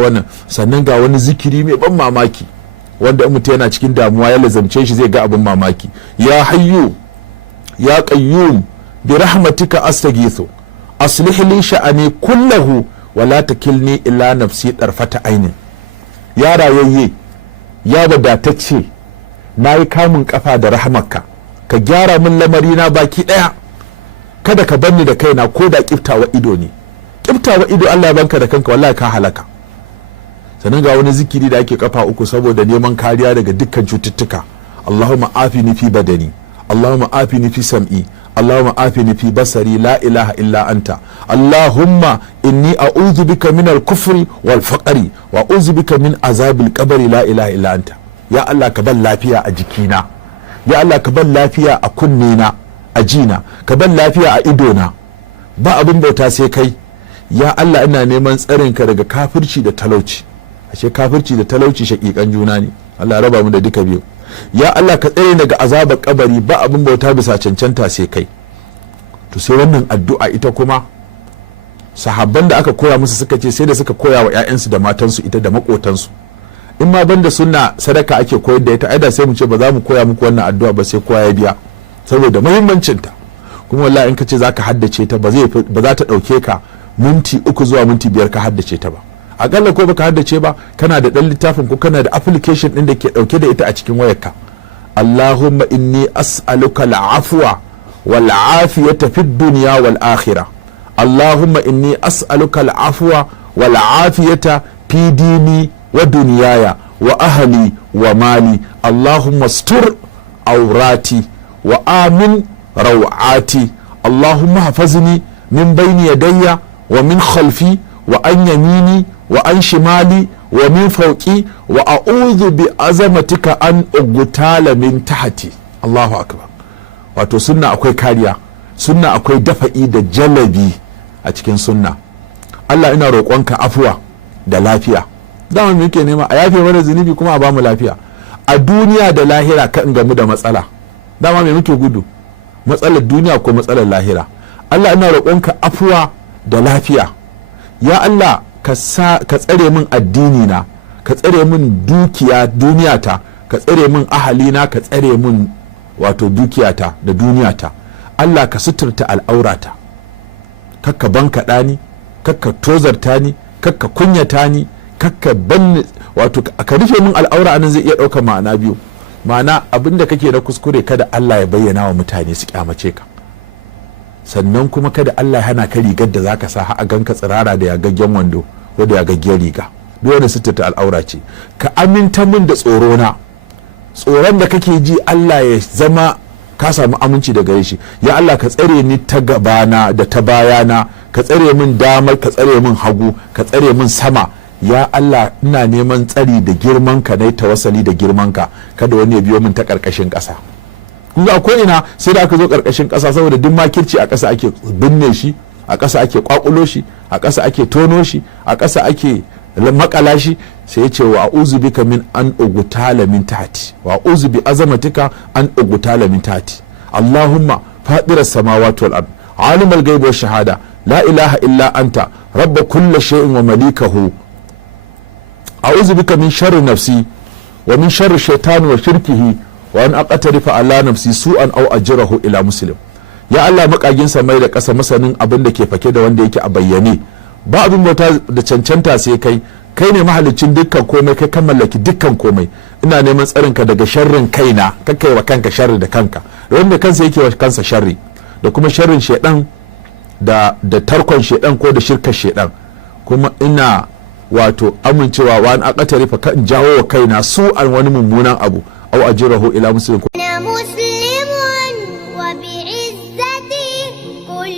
wannan. Sannan ga wani zikiri mai ban mamaki wanda in mutum yana cikin damuwa ya lazamce shi zai ga abin mamaki. Ya hayyu ya qayyum bi rahmatika astaghithu aslih li sha'ani kullahu wa la takilni ila nafsi darfata ainin. Ya rayayye ya wadatacce nayi kamun kafa da rahmarka ka gyara min lamari na baki daya, kada ka banni da kaina ko da kiftawa ido ne. Kiftawa ido Allah ya banka da kanka wallahi ka halaka. Sannan ga wani zikiri da ake kafa uku saboda neman kariya daga dukkan cututtuka. Allahumma afini fi badani, Allahumma afini fi sam'i, Allahumma afini fi basari, la ilaha illa anta. Allahumma inni a'udhu bika min al-kufri wal faqri wa a'udhu bika min azabil qabri, la ilaha illa anta. Ya Allah ka ban lafiya a jikina, ya Allah ka ban lafiya a kunnena, a jina, ka ban lafiya a idona, ba abin bauta sai kai. Ya Allah ina neman tsarinka daga kafirci da talauci. Ashe kafirci da talauci shakikan juna ne, Allah ya raba mu da duka biyu. Ya Allah ka tsare daga azabar kabari, ba abin bauta bisa cancanta sai kai. To sai wannan addu'a ita kuma sahabban da aka koya musu suka ce sai da suka koya wa 'ya'yansu da matansu ita da makotansu. In ma banda sunna sadaka ake koyar da ita, aida sai mu ce ba za mu koya muku wannan addu'a ba sai kowa ya biya saboda muhimmancinta. Kuma wallahi in ka ce zaka haddace ta ba za ta dauke ka minti 3 zuwa minti 5 ka haddace ta ba. Akalla ko baka haddace ba kana da dan littafin ko kana da application din da ke dauke da ita a cikin wayarka. Allahumma inni as'aluka al-afwa wal afiyata fid dunya wal akhirah. Allahumma inni as'aluka al-afwa wal afiyata fi dini wa dunyaya wa ahli wa mali. Allahumma astur awrati wa amin rawati. Allahumma hafizni min bayni yadayya wa min khalfi wa an yamini wa an shimali wa min fauki wa a'udhu bi azamatika an ugtala min tahti. Allahu akbar. Wato sunna akwai kariya, sunna akwai dafa'i da jalabi a cikin sunna. Allah ina roƙonka afuwa da lafiya. Dama me yake nema? A yafe mana zunubi kuma a bamu lafiya. A duniya da lahira ka in gamu da matsala. Dama me muke gudu? Matsalar duniya ko matsalar lahira. Allah ina roƙonka afuwa da lafiya. Ya Allah ka tsare min addini na, ka tsare min duniyata, ka tsare min ahalina, ka tsare min wato dukiyata da duniyata. Allah ka suturta al'aurata, kakka bankaɗa ni, kakka tozarta ni, kakka kunyata ni, kakka banni, wato ka rufe min al'aura. anan zai iya ɗaukar ma'ana biyu. Ma'ana abinda kake na kuskure kada Allah ya bayyana wa mutane su kyamace ka, sannan kuma kada Allah hana ka rigar da zaka sa a ganka tsirara da yagaggen wando ko da yagaggen riga. duk wanda sittata al'aura ce. Ka aminta min da tsoron da kake ji Allah ya zama ka samu aminci daga shi. Ya Allah ka tsare ni ta gabana da ta bayana, ka tsare min damar, ka tsare min hagu, ka tsare min sama. Ya Allah ina neman tsari da girmanka, na yi tawassali da girmanka, kada wani ya biyo min ta karkashin ƙasa. Kuma ko ina sai da aka zo karkashin ƙasa saboda duk makirci a ƙasa ake binne shi, a ƙasa ake kwakulo shi, a ƙasa ake tono shi, a ƙasa ake makala shi. Sai ya ce wa a'udhu bika min an ugtala min tahti wa a'udhu bi azamatika an ugtala min tahti. Allahumma fadiras samawati wal ard alimul ghaibi wash shahada la ilaha illa anta rabb kulli shay'in wa malikahu. a'udhu bika min sharri nafsi wa min sharri shaytani wa shirkihi wa an aqtarifa ala nafsi su'an aw ajrahu ila muslim. Ya Allah makagin samai da ƙasa, masanin abin da ke fake da wanda yake a bayyane, ba abin bauta da cancanta sai kai. Kai ne mahalicin dukkan komai, kai kan mallaki dukkan komai. Ina neman tsarinka daga sharrin kaina, kakkai wa kanka sharri da kanka, wanda kansa yake wa kansa sharri, da kuma sharrin shedan da tarkon shedan ko da shirkar shedan. Kuma ina wato amincewa wa an aqtarifa kan jawo wa kaina su an wani mummunan abu au ajirahu ila muslim.